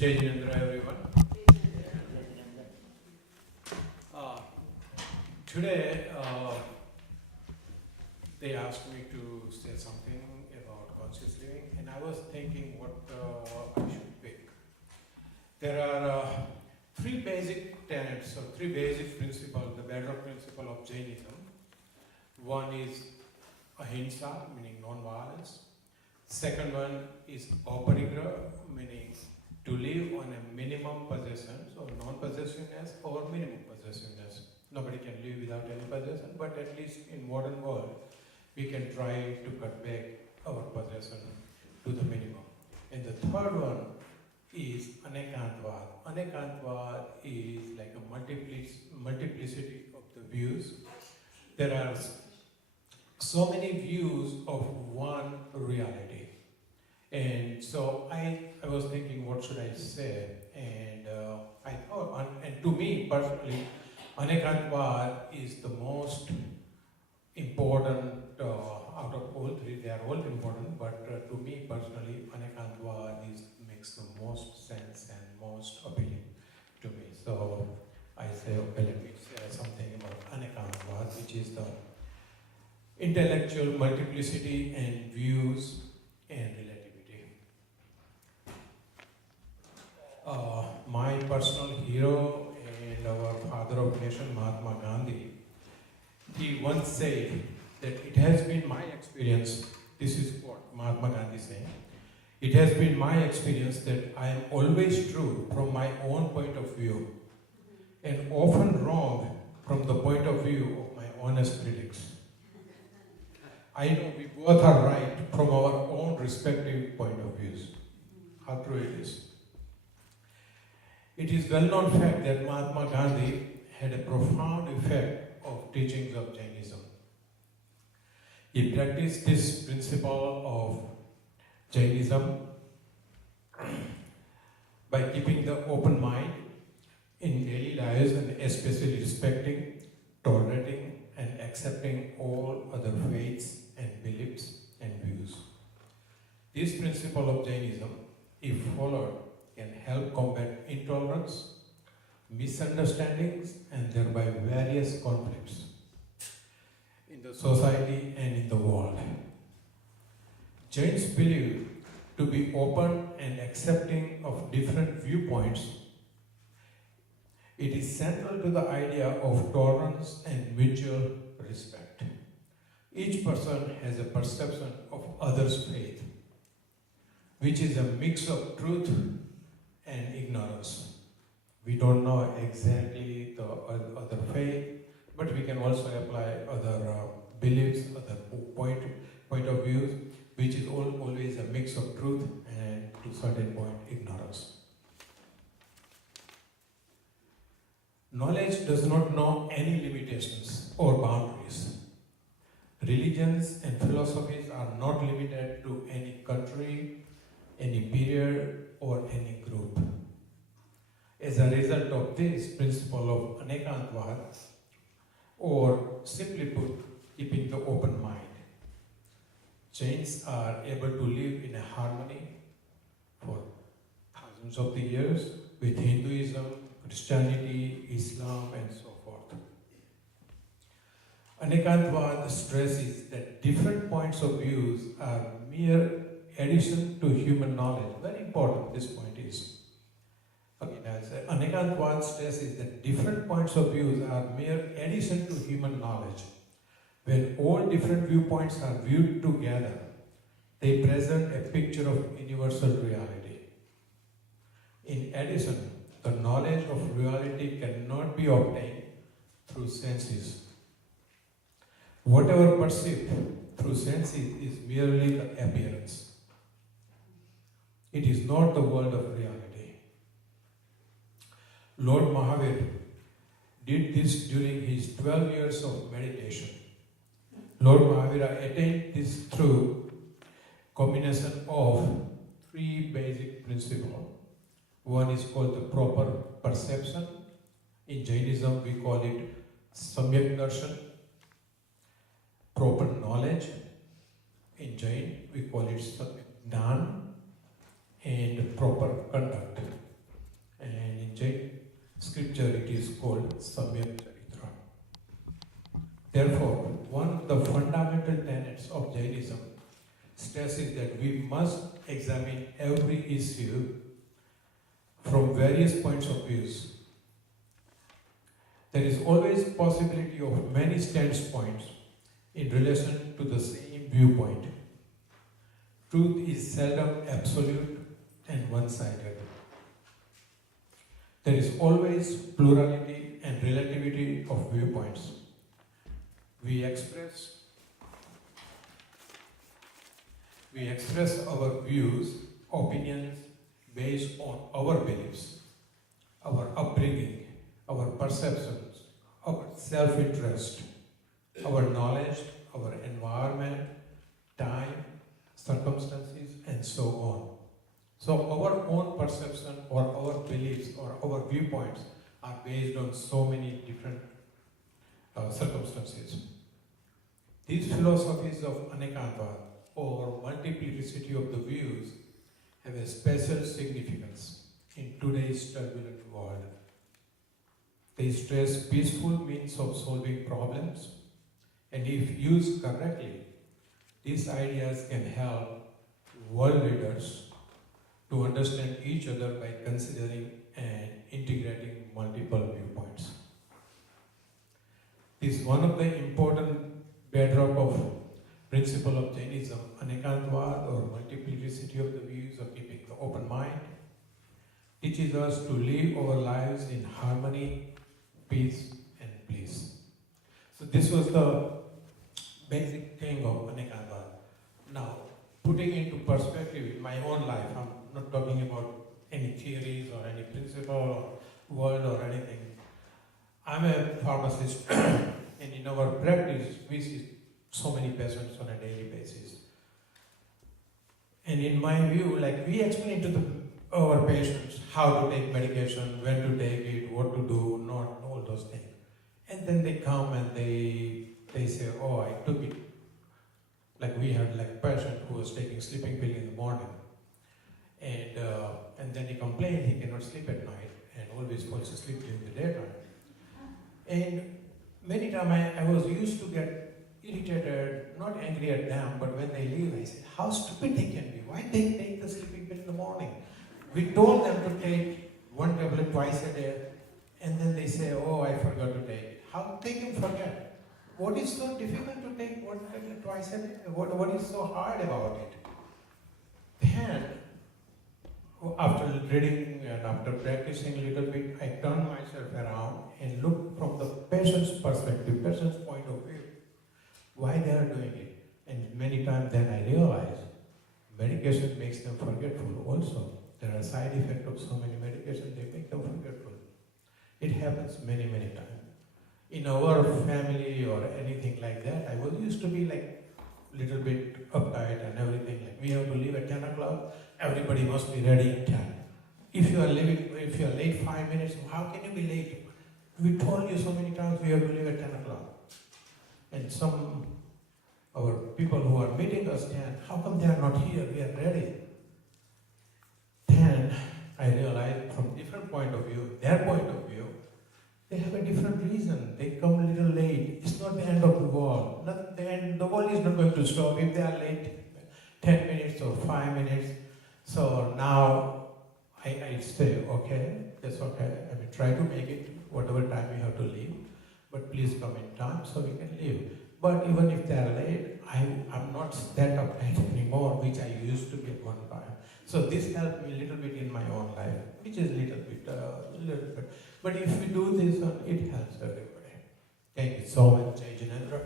Jain everyone. Today they asked me to say something about conscious living, and I was thinking what I should pick. There are three basic tenets or three basic principles, the bedrock principle of Jainism. One is ahimsa, meaning non-violence. Second one is aparigraha, meaning to live on a minimum possessions or non-possessiveness or minimum possessiveness. Nobody can live without any possession, but at least in modern world, we can try to cut back our possession to the minimum. And the third one is anekantvad. Anekantvad is like a multiplicity of the views. There are so many views of one reality. And so I was thinking, what should I say? And I thought, and to me personally, anekantvad is the most important out of all three. They are all important, but to me personally, anekantvad makes the most sense and most appealing to me. So I say, okay, let me say something about anekantvad, which is the intellectual multiplicity and views and relativity. My personal hero and our father of nation, Mahatma Gandhi, he once said that it has been my experience, this is what Mahatma Gandhi is saying, it has been my experience that I am always true from my own point of view and often wrong from the point of view of my honest critics. I know we both are right from our own respective point of views. How true it is. It is well-known fact that Mahatma Gandhi had a profound effect of teachings of Jainism. He practiced this principle of Jainism by keeping the open mind in daily lives and especially respecting, tolerating, and accepting all other faiths and beliefs and views. This principle of Jainism, if followed, can help combat intolerance, misunderstandings, and thereby various conflicts in the society and in the world. Jains believe to be open and accepting of different viewpoints. It is central to the idea of tolerance and mutual respect. Each person has a perception of others' faith, which is a mix of truth and ignorance. We don't know exactly the other faith, but we can also apply other beliefs, other point of views, which is always a mix of truth and, to a certain point, ignorance. Knowledge does not know any limitations or boundaries. Religions and philosophies are not limited to any country, any period, or any group. As a result of this principle of anekantvad, or simply put, keeping the open mind, Jains are able to live in a harmony for thousands of the years with Hinduism, Christianity, Islam, and so forth. Anekantvad stresses that different points of views are mere addition to human knowledge. Very important this point is. Again, as Anekantvad stresses that different points of views are mere addition to human knowledge. When all different viewpoints are viewed together, they present a picture of universal reality. In addition, the knowledge of reality cannot be obtained through senses. Whatever perceived through senses is merely the appearance. It is not the world of reality. Lord Mahaveera did this during his 12 years of meditation. Lord Mahaveera attained this through combination of three basic principles. One is called the proper perception. In Jainism, we call it samyak darshan. Proper knowledge. In Jain, we call it samyak jnana. And proper conduct. and in Jain scripture it is called Samyak Charitra. Therefore, one of the fundamental tenets of Jainism stresses that we must examine every issue from various points of views. There is always possibility of many standpoints in relation to the same viewpoint. Truth is seldom absolute and one-sided. There is always plurality and relativity of viewpoints. We express our views, opinions based on our beliefs, our upbringing, our perceptions, our self-interest, our knowledge, our environment, time, circumstances, and so on. So our own perception or our beliefs or our viewpoints are based on so many different circumstances. These philosophies of Anekantvad or multiplicity of the views have a special significance in today's turbulent world. They stress peaceful means of solving problems, and if used correctly, these ideas can help world leaders to understand each other by considering and integrating multiple viewpoints. This is one of the important bedrock of principle of Jainism, Anekantvad or multiplicity of the views or keeping the open mind, teaches us to live our lives in harmony, peace and bliss. So this was the basic thing of Anekantvad. Now, putting into perspective in my own life, I'm not talking about any theories or any principle or word or anything. I'm a pharmacist and in our practice we see so many patients on a daily basis. And in my view, like we explain to our patients how to take medication, when to take it, what to do, not all those things. And then they come and they say, oh, I took it. Like we had like a patient who was taking sleeping pill in the morning. And then he complained he cannot sleep at night and always falls asleep during the daytime. And many times I was used to get irritated, not angry at them, but when they leave, I said, how stupid they can be. Why they take the sleeping pill in the morning? We told them to take one tablet twice a day, and then they say, oh, I forgot to take it. How they can forget? What is so difficult to take one tablet twice a day? What is so hard about it? Then, after reading and after practicing a little bit, I turned myself around and looked from the patient's perspective, patient's point of view, why they are doing it. And many times then I realized medication makes them forgetful also. There are side effects of so many medications, they make them forgetful. It happens many, many times. In our family or anything like that, I was used to be like little bit uptight and everything. Like we have to leave at 10 o'clock, everybody must be ready at 10. If you are late 5 minutes, how can you be late? We told you so many times we have to leave at 10 o'clock. And our people who are meeting us 10, how come they are not here? We are ready. Then I realized from different point of view, their point of view, they have a different reason. They come a little late. It's not the end of the world. The world is not going to stop if they are late 10 minutes or 5 minutes. So now I say, okay, that's okay. I mean, try to make it whatever time we have to leave. But please come in time so we can leave. But even if they are late, I'm not that uptight anymore, which I used to be at one time. So this helped me a little bit in my own life, which is a little bit. But if we do this, it helps everybody. Thank you so much, Jai Jinendra.